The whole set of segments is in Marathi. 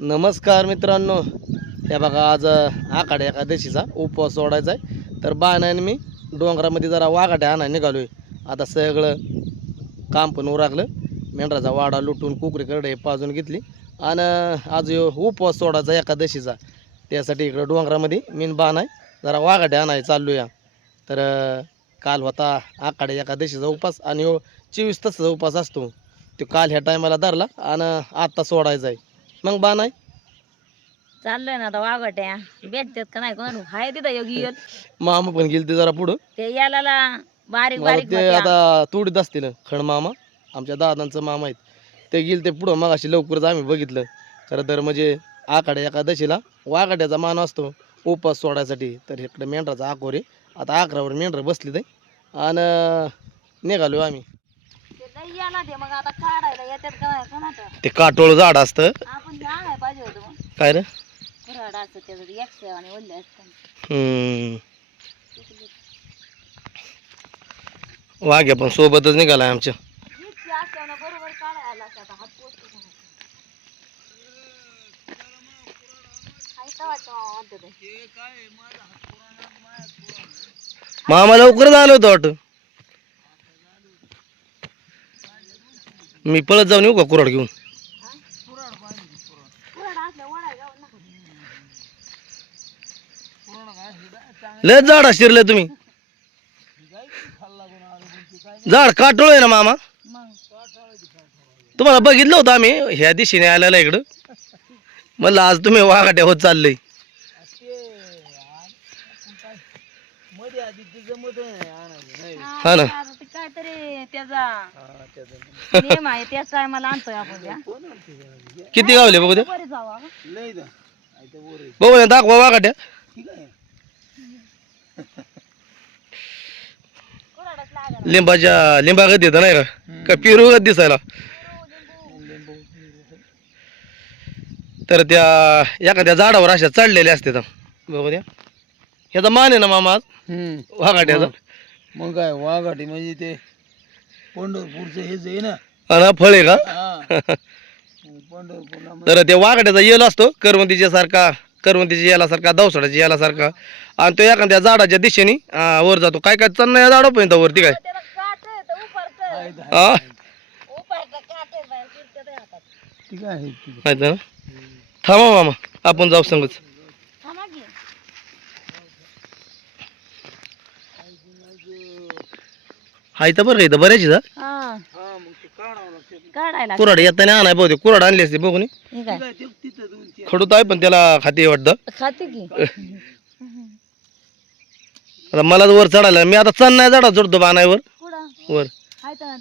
नमस्कार मित्रांनो. हे बघा आज आखाड्या एकादशीचा उपवास सोडायचा आहे. तर बाणाने मी डोंगरामध्ये जरा वाघाट्या आणायला निघालो आहे आता सगळं काम पण उरागलं मेंढराचा वाडा लुटून कुकरी करडे पाजून घेतली. आणि आज उपवास सोडायचा एकादशीचा. त्यासाठी इकडं डोंगरामध्ये मी बाण आहे. जरा वाघाट्या आणाय चाललो या तर काल होता आखाडे एकादशीचा उपास आणि चोवीस तासाचा उपास असतो. तो काल ह्या टायमाला धरला आणि आत्ता सोडायचा आहे. मग आहे चाललंय ना आता वाघट्या. भेटतात का नाही कोण? हाय तिथं योगी येल मामा पण गेले ते जरा पुढं. ते याला बारीक मला बारीक ते होत्या. आता तोडीत असतील खण मामा. आमच्या दादांचं मामा आहेत. ते गेले ते पुढं मग अशी लवकरच आम्ही बघितलं. खरं तर म्हणजे आखाड्या एकादशीला वाघाट्याचा मान असतो उपास सोडायसाठी. तर इकडे मेंढराचा आकोरे आता अकरावर मेंढर बसली ते. आणि निघालो आम्ही. ते लई याला ते मग आता काढायला येतात का नाही कोणाचं? ते काटोळ झाड असतं. आपण पाहिजे होतं मग. काय रे? कुऱ्हाड असतं त्याचं एकशे आणि ओढले असतं. हम्म. वाघ्या पण सोबतच निघालाय आमच्या. बरोबर काढायला लागतं आता हात पोचतो ते. मामा लवकरच आलो होतो वाटत. मी पळत जाऊन येऊ का कुराड घेऊन? लय झाड शिरले तुम्ही. झाड काटोळ आहे ना मामा? तुम्हाला बघितलं होतं आम्ही ह्या दिशेने आलेला इकडं. म्हणलं आज तुम्ही वाघाट्या होत चाललंय. हा ना. काहीतरी त्याचा नियम आहे त्याच टायमाला आणतोय आपण त्या. किती गावले बघू द्या बरे जावा बघू द्या दाखवा वाघाट्या. लिंबाच्या लिंबागत येतं नाही का? का पिरूगत दिसायला? तर त्या एखाद्या झाडावर अशा चढलेल्या असते बघू द्या. ह्याचा मान आहे ना मामा आज? वाघाट्याचा. मग काय वाघाटी म्हणजे ते पंढरपूरचं हेच आहे ना. आणि फळ आहे का? हा. पंढरपूरला तर त्या वाघाट्याचा येल असतो करवंतीच्या सारखा करवंतीच्या यालासारखा दवसाडाच्या यालासारखा. आणि तो एखाद्या झाडाच्या दिशेने अं, वर जातो. काय काय चन्न या झाडापर्यंत वरती काय? त्याला काट आहे तर उपारतं. हा उपारतं काट आहे बाहेर फिरतं ते हातात. ठीक आहे ठीक थांबा मामा आपण जाऊ संगच थांबा की हाय तर बरं का इथं बऱ्याच इथं? हा. हा मग ते काढावं लागतं. कुराड काढायला येताना आणाय पाहते कुराड आणली असते बघून. हे काय? खडूत आहे पण त्याला खाते वाटतं. खाते की? आता मला वर चढायला मी आता चण नाही चढा चढतो बाणावर. कुठं? वर. हाय तर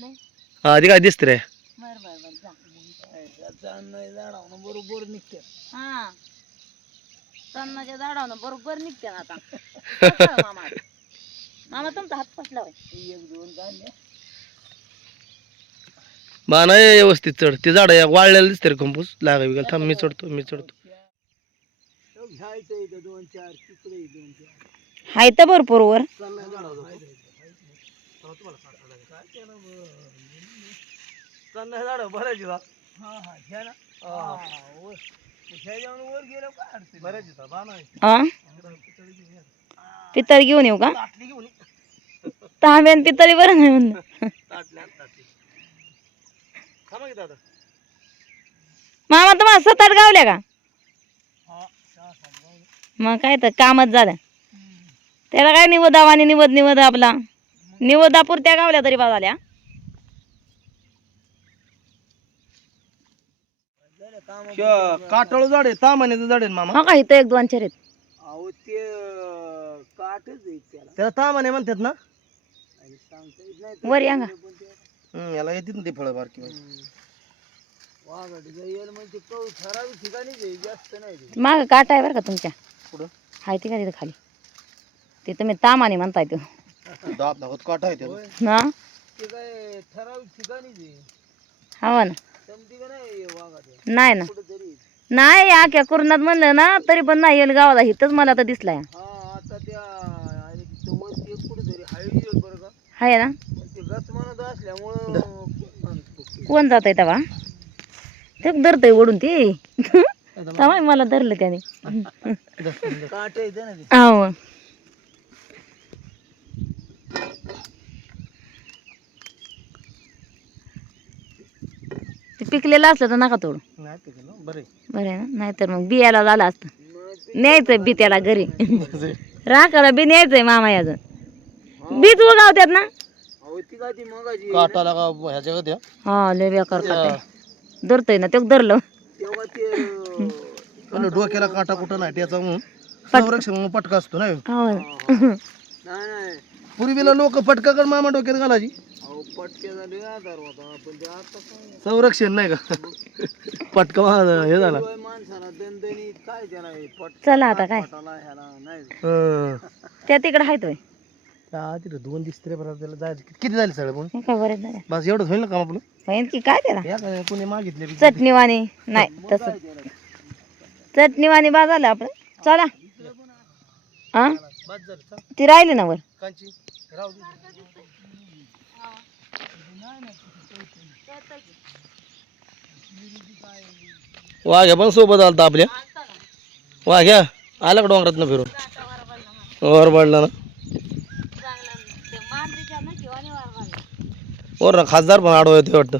हा ते काय दिसते रे. बर जा. बरोबर निघते. हा. तन्नाच्या झाडावनं बरोबर निघते ना आता. मामा? मामा तुमचा हात पसला होय. एक दोन काढले बाणा आहे व्यवस्थित चढ. ते झाड वाळलेलं दिसते रे कंपूस लागावी गेला. थांब मी चढतो मी चढतो. घ्यायचं इथं दोन चार तिकडे दोन चार हाय तर भरपूर वर. हा हा घ्या ना हा वर ह्या जाऊन वर गेलो काय अडचण हा. पितळ घेऊन येऊ का? तांब्यान पितळी बरं नाही म्हणलं. मामा तुम्हाला सात आठ गावल्या का? मग काय तर कामच झालं. त्याला काय निवदाव आणि निवद निवद आपला. निवदापुरत्या गावल्या तरी बा झाल्या काटाळू झाड आहे तामान्याचं झाड आहे मामा? हा का इथं एक दोन चार आहेत. अहो ते आहे त्याला. त्याला तामाने म्हणतात ना? आणि सांगता येत नाही वर या हम्म, याला येते ना ते फळं बारकी वाघाटीचा येल म्हणजे कौ ठराविक ठिकाणीच आहे जास्त नाही ते माग काट आहे बरं का तुमच्या? कुठं? हाय ती का तिथं खाली? ते तुम्ही तामाने म्हणताय तो. दात दाखवत काटा आहे त्याला होय. ना ते काय ठराविक ठिकाणीच आहे. हवा ना. समती का नाही वाघाट्या नाही ना. नाही आख्या कुरणात म्हणलं ना तरी पण नाही येईल गावाला. हिथंच मला तर दिसलाय. हा आता त्या आणि तिथं वरती एक कुठेतरी हायवे येईल बरं का आहे ना. कोण जात आहे तेव्हा ते धरतय ओढून ती. तमाय मला धरलं त्याने. हो ते. पिकलेलं असलं तर नका तोडू. नाही पिकलं बरं बरं आहे ना? नाहीतर मग बियाला झालं असतं. न्यायचंय बी त्याला घरी. राखाला बी न्यायचंय मामा याचं बीच उगावतात ना. अहो ती काय ती मगाची? काटाला का ह्याच्या होत्या हा लय बेकार खाते धरतोय ना ते धरलं डोक्याला काटा कुठं नाही त्याचा म्हणून. संरक्षण म्हणून पटका असतो हो. नाही पूर्वीला लोक पटकाकडे मामा डोक्यात घालायची. पटके संरक्षण नाही का? पटका मा- हे झाला. चला आता काय हं. त्या तिकडे हायत होय तिथं दोन दिस तरी बरं त्याला जायचं. किती झाले सगळे पण? हे काय झाले. बस एवढंच होईल ना काम आपलं? होईन की काय त्याला? या कोणी मागितले बी. चटणीवाणी. नाही तसं. चटणीवाणी बा झालं आपण चला. हा बस झालं चल. ती राहिली ना वर. कांची. राहू दे. वाघ्या पण सोबत आलता आपल्या. वाघ्या आला का डोंगरात फिरून? वर पडला ना. वर खासदार पण आडवा येते वाटतं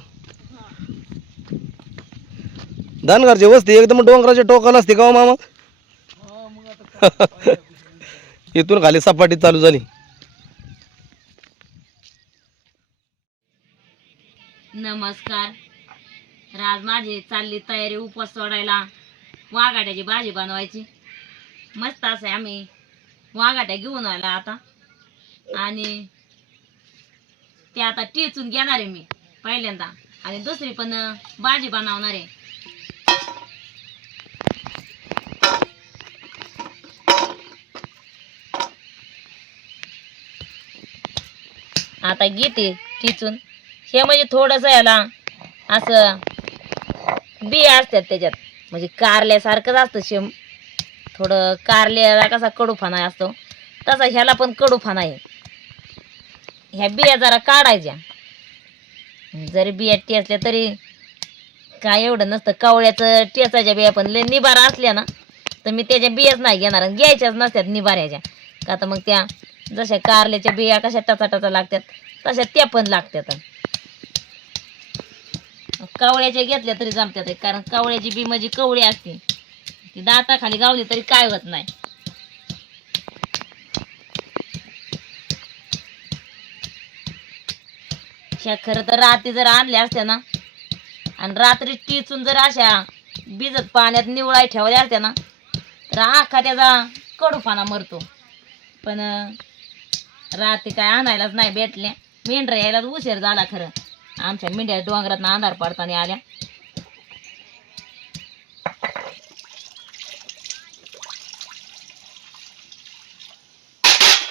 धनगरची वस्ती एकदम डोंगराच्या टोकाला असते का हो मामा? इथून खाली सपाटी चालू झाली. नमस्कार. तर आज माझी चालली तयारी उपवास सोडायला. वाघाट्याची भाजी बनवायची. मस्त असं आहे आम्ही वाघाट्या घेऊन आला आता. आणि ते आता टिचून घेणार आहे मी पहिल्यांदा. आणि दुसरी पण भाजी बनवणार आहे. आता घेते टिचून. हे म्हणजे थोडंसं याला असं बिया असतात त्याच्यात. म्हणजे कारल्यासारखंच असतं शेम थोडं कारल्याला कसा कडूफाना असतो. तसा ह्याला पण कडूफाना आहे. ह्या बिया जरा काढायच्या. जरी बिया टेचल्या तरी काय एवढं नसतं. कावळ्याचं टेचायच्या बिया पण लय निबारा असल्या ना तर मी त्याच्या बियाच नाही घेणार आणि घ्यायच्याच नसत्यात निभाऱ्याच्या का तर मग त्या जशा कारल्याच्या बिया कशा टचा टचा लागतात तशा त्या पण लागतात कावळ्याच्या घेतल्या तरी जमतात कारण कावळ्याची बी म्हणजे कवळी असते. ती दाताखाली गावली तरी काय होत नाही. अशा खरं तर रात्री जर आणल्या असत्या ना आणि रात्री टिचून जर अशा भिजत पाण्यात निवळाय ठेवल्या असत्या ना तर आखा त्याचा कडूपाना मरतो. पण रात्री काय आणायलाच नाही भेटल्या. मेंढरा यायला उशीर झाला खरं. आमच्या मेंढ्या डोंगरात अंधार पडताना आल्या.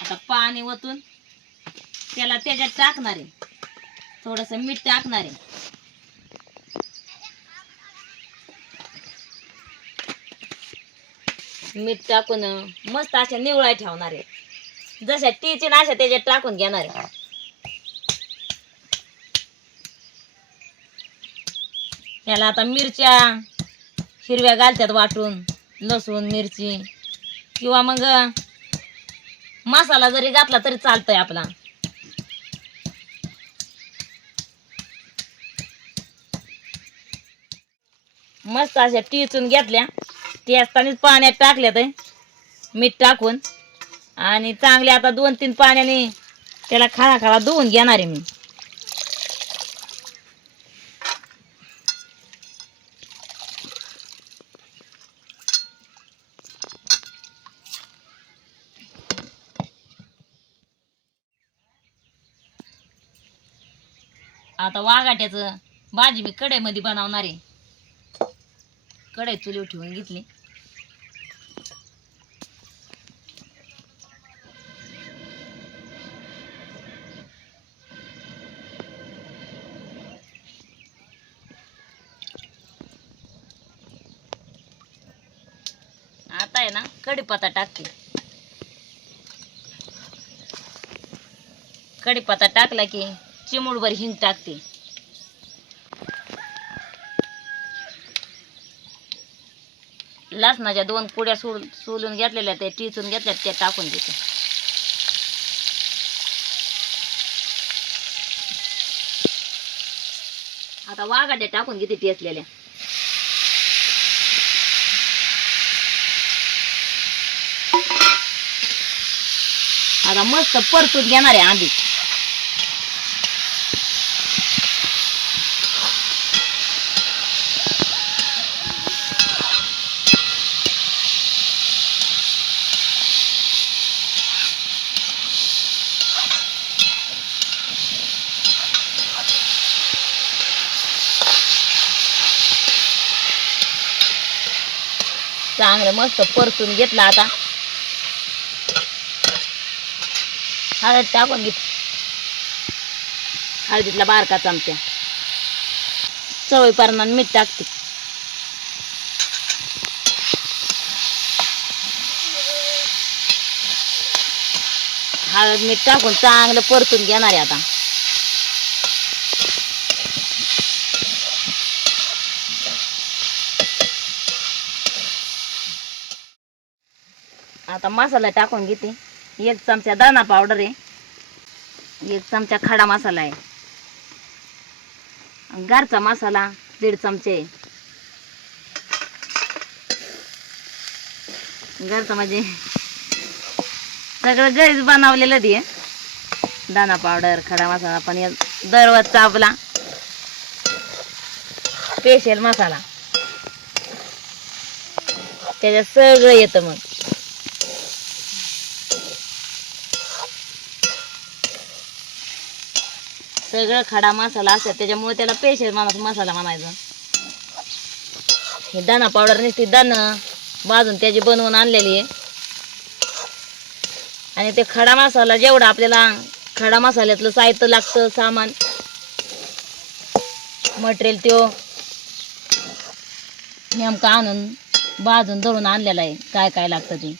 आता पाणी ओतून त्याला त्याच्यात टाकणार आहे. थोडस मीठ टाकणार आहे. मीठ टाकून मस्त अशा निवळ्या ठेवणार आहे. जशा टीची अशा त्याच्यात टाकून घेणार आहे. याला आता मिरच्या हिरव्या घालतात वाटून लसूण मिरची. किंवा मग मसाला जरी घातला तरी चालतंय आपला. मस्त अशा टिचून घेतल्या. ते असतानाच पाण्यात टाकल्या ते मीठ टाकून. आणि चांगले आता दोन तीन पाण्याने त्याला खाळा खाळा धुवून घेणार आहे मी. आता वाघाट्याचं भाजी मी कढईमध्ये बनवणार आहे. कढई चुलीवर ठेवून घेतली. आता आहे ना कढीपत्ता टाकते. कढीपत्ता टाकला की चिमूडभर हिंग टाकते. लसणाच्या दोन कुड्या सोल सोलून घेतलेल्या ते टिचून घेतल्या त्या टाकून देते. आता वाघाट्या टाकून घेते टेचलेल्या. आता मस्त परतून घेणार आहे आधी चांगलं मस्त परतून घेतलं आता. हळद टाकून घेत. हळदीतला बारका चमचा. चवळी पारणार मीठ टाकते. हळद मीठ टाकून चांगलं परतून घेणार आहे आता. आता मसाला टाकून घेते. एक चमचा दाणा पावडर आहे. एक चमचा खडा मसाला आहे. गारचा घरचा मसाला दीड चमचे आहे. घरचं म्हणजे सगळं घरीच बनवलेलं ते दाणा पावडर खडा मसाला पण या दररोजचा आपला स्पेशल मसाला. त्याच्यात सगळं येतं मग. सगळं खडा मसाला असतात त्याच्यामुळे त्याला स्पेशल म्हणत मसाला म्हणायचा. हे दाणा पावडर नसते दाणं भाजून त्याची बनवून आणलेली आहे. आणि ते खडा मसाला जेवढा आपल्याला खडा मसाल्यातलं साहित्य लागतं सामान मटेरियल त्यो नेमकं आणून भाजून दळून आणलेला आहे काय काय लागतं ते.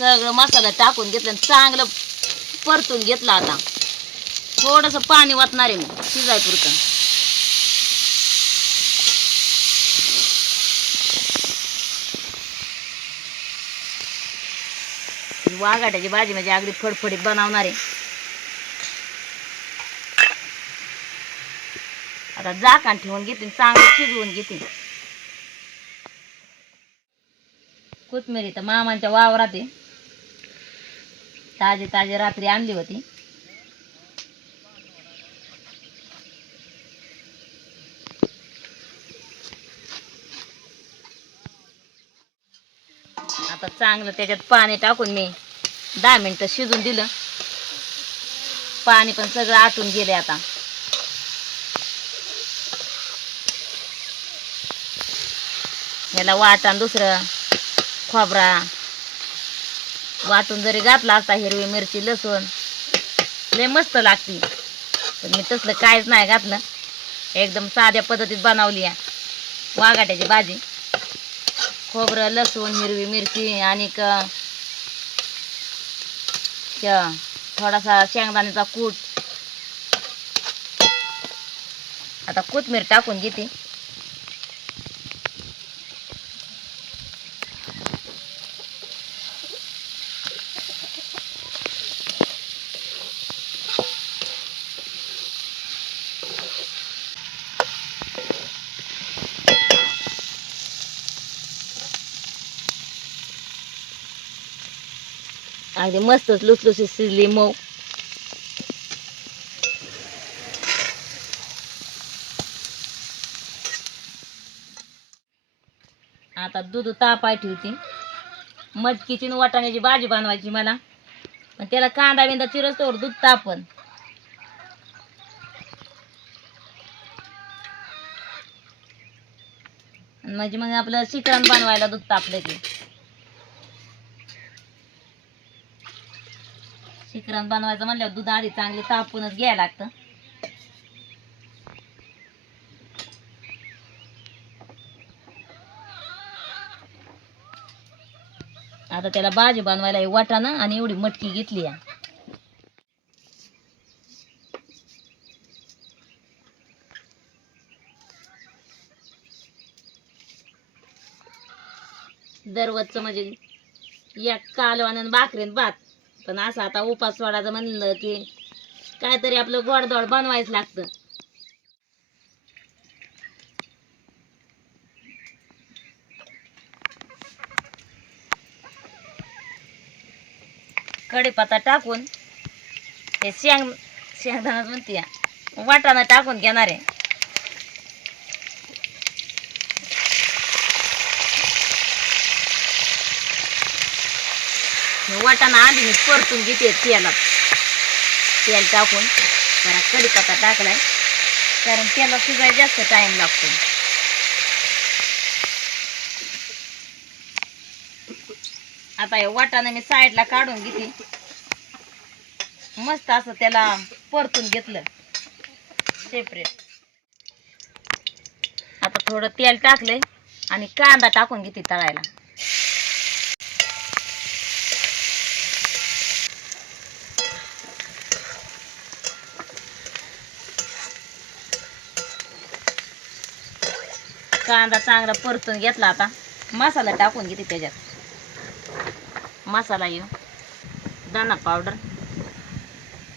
सगळं मसाला टाकून घेतलं आणि चांगलं परतून घेतलं आता. थोडंसं पाणी वाटणार आहे मग शिजायपुरतं. वाघाट्याची भाजी म्हणजे अगदी फडफडीत बनवणार आहे. आता जाकान ठेवून घेते चांगलं शिजवून घेते. कोथमिरी तर मामांच्या वावरात आहे. ताजे ताजे रात्री आणली होती. आता चांगलं त्याच्यात पाणी टाकून मी दहा मिनिटं शिजून दिलं. पाणी पण सगळं आटून गेले आता. याला वाटण दुसरं खोबरा वाटून जरी घातला असता हिरवी मिरची लसूण लय मस्त लागते. पण मी तसलं काहीच नाही घातलं. एकदम साध्या पद्धतीत बनवली आहे. वाघाट्याची भाजी. खोबरं लसूण हिरवी मिरची आणि त्या थोडासा शेंगदाण्याचा कूट. आता कोथमीर टाकून घेते. सांगते मस्तच लुसलुसीत शिजली मऊ. आता दूध तापाय ठेवते. मटकीची वाटाण्याची भाजी बनवायची मला. पण त्याला कांदा बिंदा चिरस्तोवर दूध तापन. म्हणजे मग आपलं चिकन बनवायला दूध तापलं की. विक्रांत बनवायचं म्हणल्यावर दूध आधी चांगलं तापूनच घ्यायला लागतं. आता त्याला भाजी बनवायला वाटाणा आणि एवढी मटकी घेतली या. दररोजचं म्हणजे या कालवान भाकरीन भात. पण असं आता उपास सोडायचं म्हणलं की काहीतरी आपलं गोडधोड बनवायच लागतं. कढीपत्ता टाकून ते शेंग शेंगदाणा म्हणते वाटाणा टाकून घेणार आहे. वाटाणा आधी मी परतून घेते तेलात. तेल टाकून जरा कडीपत्ता टाकलाय कारण त्याला शिजायला जास्त टाइम लागतो. आता हे वाटाणा मी साईडला काढून घेते. मस्त असं त्याला परतून घेतलं. सेपरेट आता थोडं तेल टाकलंय आणि कांदा टाकून घेते तळायला. कांदा चांगला परतून घेतला आता. मसाला टाकून घेते त्याच्यात. मसाला येऊ. दाणा पावडर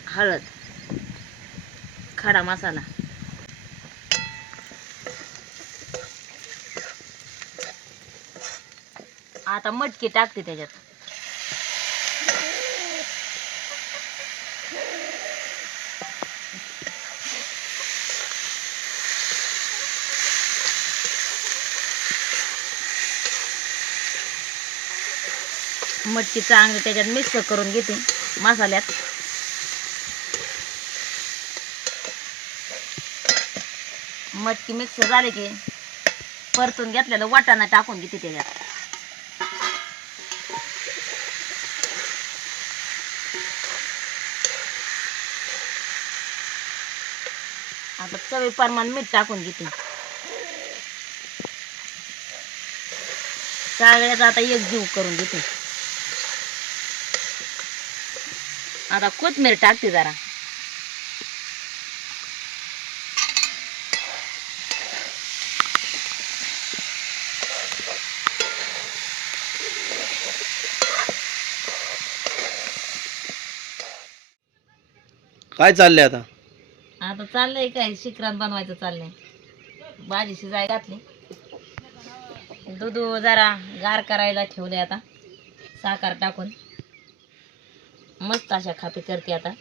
हळद खडा मसाला. आता मटकी टाकते त्याच्यात. मटकी चांगली त्याच्यात मिक्स करून घेते मसाल्यात. मटकी मिक्स झाली की परतून घेतलेलं वाटाणा टाकून घेते त्याच्यात. आता चवी प्रमाण मीठ टाकून घेते. चांगल्याचा आता एक जीव करून घेते. आता कोथमीर टाकते जरा. काय चाललंय आता? आता चाललंय काय? शिकरात बनवायचं चाललंय. भाजी शिजाय घातली. दूध जरा गार करायला ठेवले आता. साखर टाकून. मस्त अशा खापी करते आता.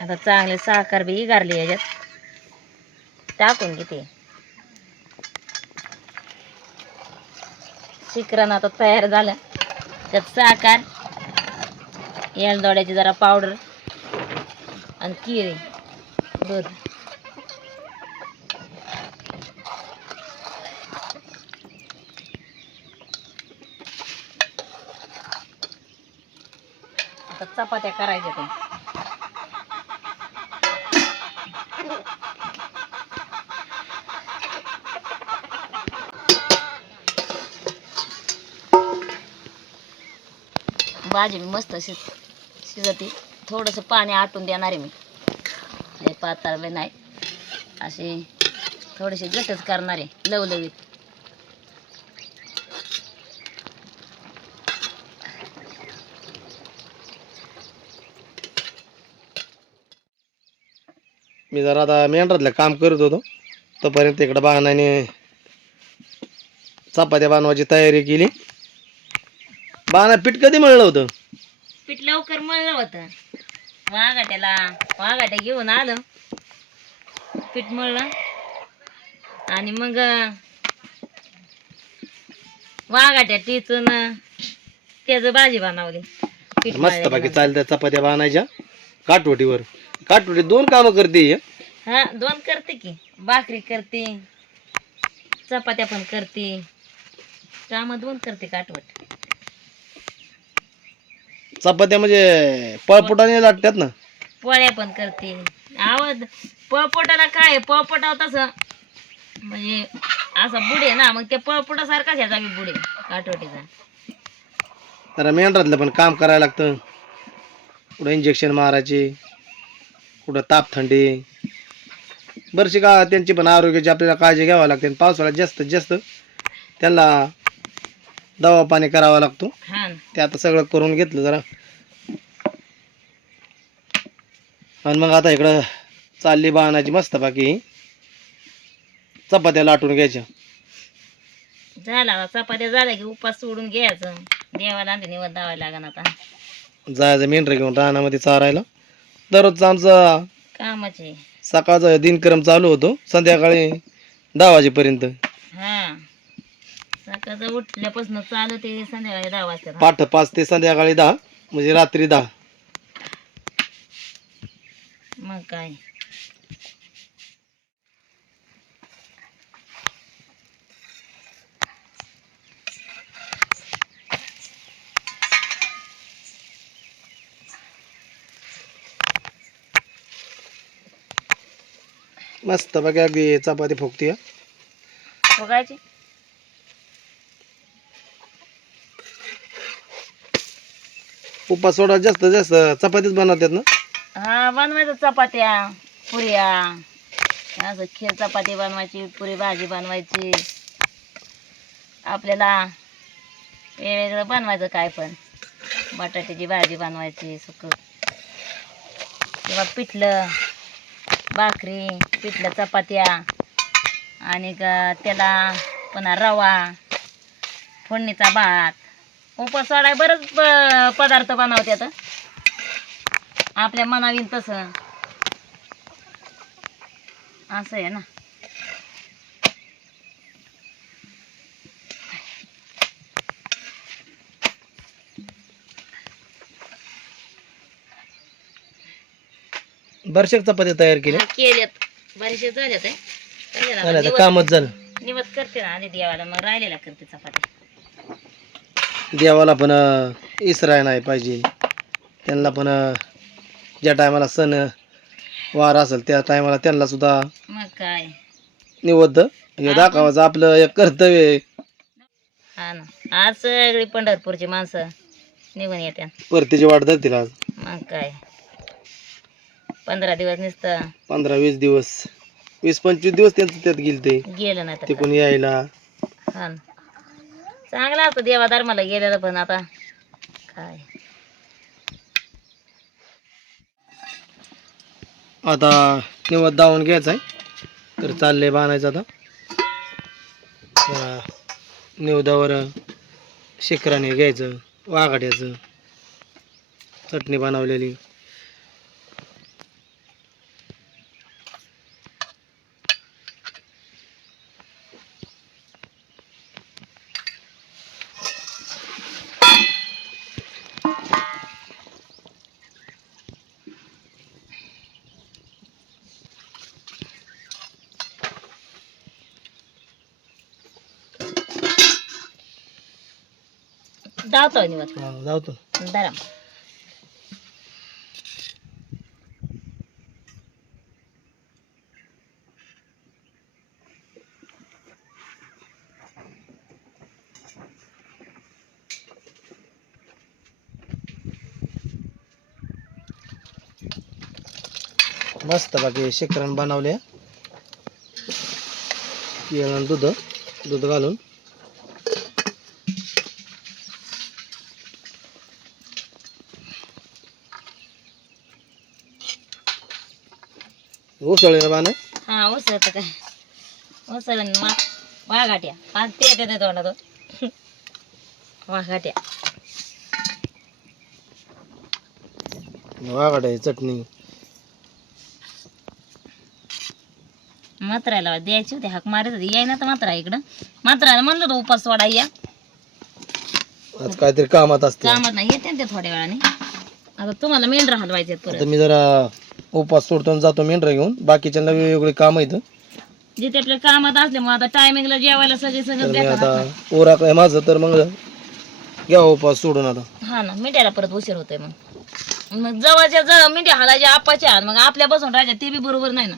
आता चांगले साखर बी इगारली याच्यात. टाकून घेते. शिकरण आता तयार झालं. त्यात साखर येलदोड्याची जरा पावडर आणि किरे दूध आता चपात्या करायच्या ते भाजी मस्त अशी शिजती. थोडंसं पाणी आटून देणार आहे मी. हे पातळ बी नाही. असे थोडेसे घटच करणार आहे लवलवीत. मी जरा आता मेंढरातलं काम करत होतो. तोपर्यंत इकडं बाणाने चपात्या बांधवाची तयारी केली. बाणा पीठ कधी मळलं होतं? पीठ लवकर मळलं होतं. वाघाट्याला वाघाट्या घेऊन आलं. पीठ मळलं. आणि मग वाघाट्या टिचून त्याचं भाजी बनवली. पीठ मस्त बाकी. चालत्या चपात्या बाणायच्या काठवटीवर काठवटी दोन कामं करते ही, हं. हा दोन करते की. भाकरी करते. चपात्या पण करते. काम दोन करते काटवट. चपात्या म्हणजे पळपुटाने लागतात ना. पोळ्या पण करते. आवाज पळपोटाला काय आहे? पळपोटावर तसं म्हणजे असं बुडे ना मग ते पळपोटासारखाच ह्याचा बी बुडे काटोटीचा जरा मेंढरातलं पण काम करायला लागतं. कुठं इंजेक्शन मारायचे कुठं ताप थंडी. बरीचशी का त्यांची पण आरोग्याची आपल्याला काळजी घ्यावी लागते. आणि पावसाळ्यात जास्तीत जास्त त्यांना दवा पाणी करावा लागतो. हा. ना ते आता सगळं करून घेतलं जरा. आणि मग आता इकडं चालली बाणाची मस्त बाकी चपात्या लाटून घ्यायच्या. झाला चपात्या झाल्या की उपास सोडून घ्यायचं. देवाला आणि निवड दावायला लागण आता. जायचं मेंढरं घेऊन रानामध्ये चारायला. दररोजचं आमचं कामाचे. सकाळचा दिनक्रम चालू होतो. संध्याकाळी दहा वाजेपर्यंत हा. सकाळचं उठल्यापासून चालू ते संध्याकाळी दहा वाजता पाठ पाच ते संध्याकाळी दहा म्हणजे रात्री दहा. मग काय? मस्त बाकी अगदी चपाती फुकते बघायची उपास सोडा जास्त जास्त. चपातीच बनवतात ना? हा बनवायचं चपात्या पुऱ्या. असं खीर चपाती बनवायची पुरी भाजी बनवायची. आपल्याला वेगवेगळं बनवायचं काय पण. बटाट्याची भाजी बनवायची सुक. किंवा पिठलं भाकरी पिठलं चपात्या. आणि ग- त्याला पुन्हा रवा फोडणीचा भात. उपवास सोडाय बरंच प- पदार्थ बनवतात. आपल्या मनावीन तसं. असं आहे ना. बरशेक चपात्या तयार केल्या? हा, केल्यात. बरेचसे आहे. झाले आता निवत- कामच झालं. निवत करते ना आणि देवाला मग राहिलेला करते चपात्या. देवाला पण इसराय नाही पाहिजे. त्यांना पण ज्या टायमाला सण वार असेल त्या टायमाला त्यांना सुद्धा मग काय? हे दाखवायचं आपलं एक कर्तव्य आहे. हा ना. आज सगळी पंढरपूरची माणसं निघून येतात परतीची वाट धरतील आज. मग काय? पंधरा दिवस नुसतं. पंधरा वीस दिवस. वीस पंचवीस दिवस त्यांचं त्यात गेले ते गेलं नाही तर तिकून यायला. हा ना. चांगला असतो देवाधर्माला गेलेलं पण आता. काय? आता निवद दावून घ्यायचं आहे. तर चाललंय बांधायचं आता. जरा निवदावर शिखराने घ्यायचं वाघाट्याचं. चटणी बनवलेली. धावतो निवत हा, धरा मस्त बाकी शिखरण बनवले. केळ आणि दूध दूध घालून. उसळले ना? बाण हा उसळत काय उसळ वाघाट्या. आज ते येते तोंडात वाघाट्या. वाघाट्याची चटणी. मात्रायला द्यायची होती हाक मारत होती. याय ना तर मात्रा इकडं. मात्रायला म्हणलं होतं उपास सोडा या. आज काहीतरी कामात असते. कामात नाही येते ते थोड्या वेळाने. आता तुम्हाला मेंढर हलवायचे मी जरा उपास सोडतो जातो मेंढरा घेऊन. बाकीच्यांना वेगवेगळी काम आहेत. जिथे आपल्या कामात असल्यामुळे आता टायमिंगला जेवायला सगळे तर सगळं मी भेटणार आता ओराक आहे माझं तर मग घ्या उपास सोडून आता. हा ना मिठायला परत उशीर होतोय मग. मग जवळच्या जवळ मिठ्या हालायच्या आपाच्या हात मग आपल्या बसून राहायच्या ते बी बरोबर नाही ना.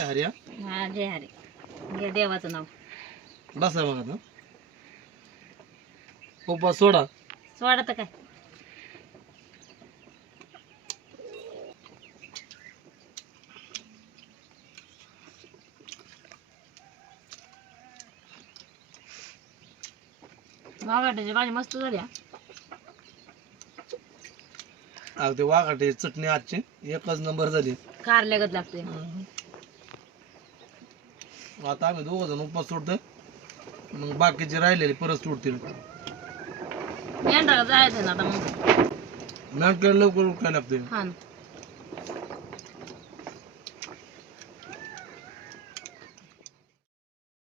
हरिया हा? जय हरे. जय देवाचं नाव. बसा मग आता. उपवास सोडा. सोडा तर काय? वाघाटाची भाजी मस्त झाली हा. अगदी वाघाटे चटणी आजची एकच नंबर झाली. कारल्यागत लागते आता आम्ही दोघ जण उपवास सोडतोय. मग बाकीचे राहिलेले परत सोडतील. मेंढराला जायचं ना आता मग. मॅम लवकर उठायला लागते हा ना.